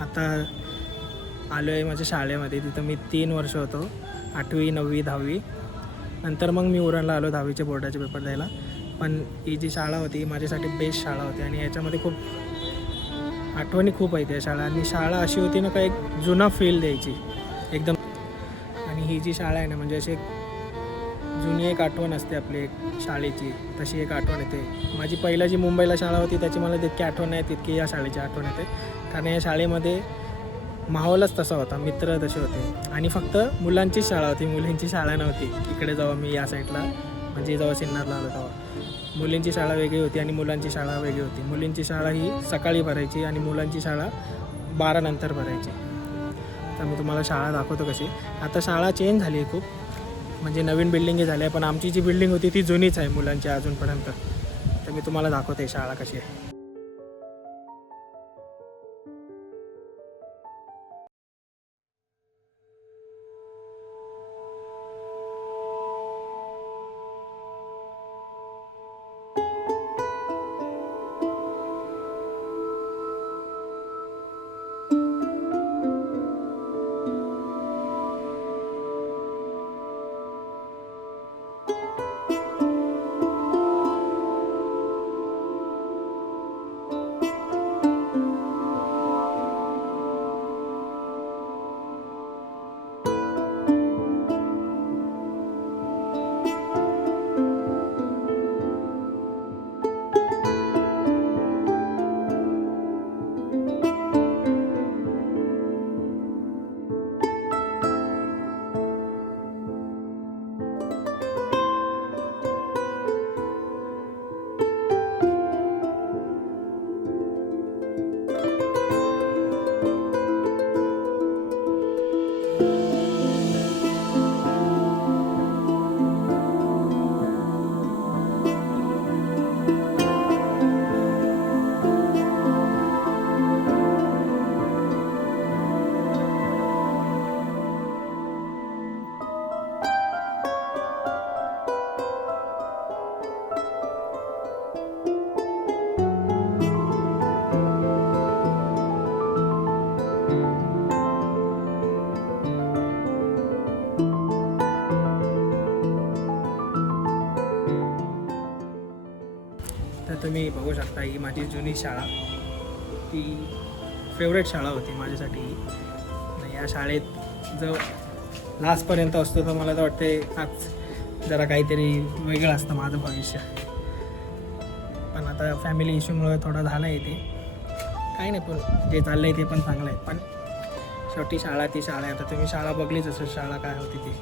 आता आलो आहे माझ्या शाळेमध्ये. तिथं मी 3 वर्ष होतो, 8वी 9वी 10वी. नंतर मग मी उरणला आलो 10वीचे बोर्डाचे पेपर द्यायला. पण ही जी शाळा होती माझ्यासाठी बेस्ट शाळा होती आणि याच्यामध्ये खूप आठवणी खूप आहेत या शाळा. आणि शाळा अशी होती ना का एक जुना फील द्यायची एकदम. आणि ही जी शाळा आहे ना म्हणजे अशी एक जुनी एक आठवण असते आपली एक शाळेची, तशी एक आठवण येते. माझी पहिला जी मुंबईला शाळा होती त्याची मला तितकी आठवण नाही तितकी या शाळेची आठवण येते. कारण या शाळेमध्ये माहोलच तसा होता, मित्र तसे होते आणि फक्त मुलांचीच शाळा होती, मुलींची शाळा नव्हती. इकडे जेव्हा मी या साईडला म्हणजे जेव्हा सिन्नरला आलो तेव्हा मुलींची शाळा वेगळी होती आणि मुलांची शाळा वेगळी होती. मुलींची शाळा ही सकाळी भरायची आणि मुलांची शाळा 12 नंतर भरायची. तर मी तुम्हाला शाळा दाखवतो कशी. आता शाळा चेंज झाली आहे खूप, म्हणजे नवीन बिल्डिंग झाली आहे, पण आमची जी बिल्डिंग होती ती जुनीच आहे मुलांची अजूनपर्यंत. तर मी तुम्हाला दाखवते शाळा कशी आहे. तर तुम्ही बघू शकता ही माझी जुनी शाळा, ती फेवरेट शाळा होती माझ्यासाठी. या शाळेत जर लास्टपर्यंत असतो तर मला तर वाटते आज जरा काहीतरी वेगळं असतं माझं भविष्य. पण आता फॅमिली इश्यूमुळे थोडं झालं आहे ते, काही नाही, पण जे चाललं आहे ते पण चांगलं आहे. पण शेवटी शाळा ती शाळा आहे. आता तुम्ही शाळा बघलीच असेल शाळा काय होती ती.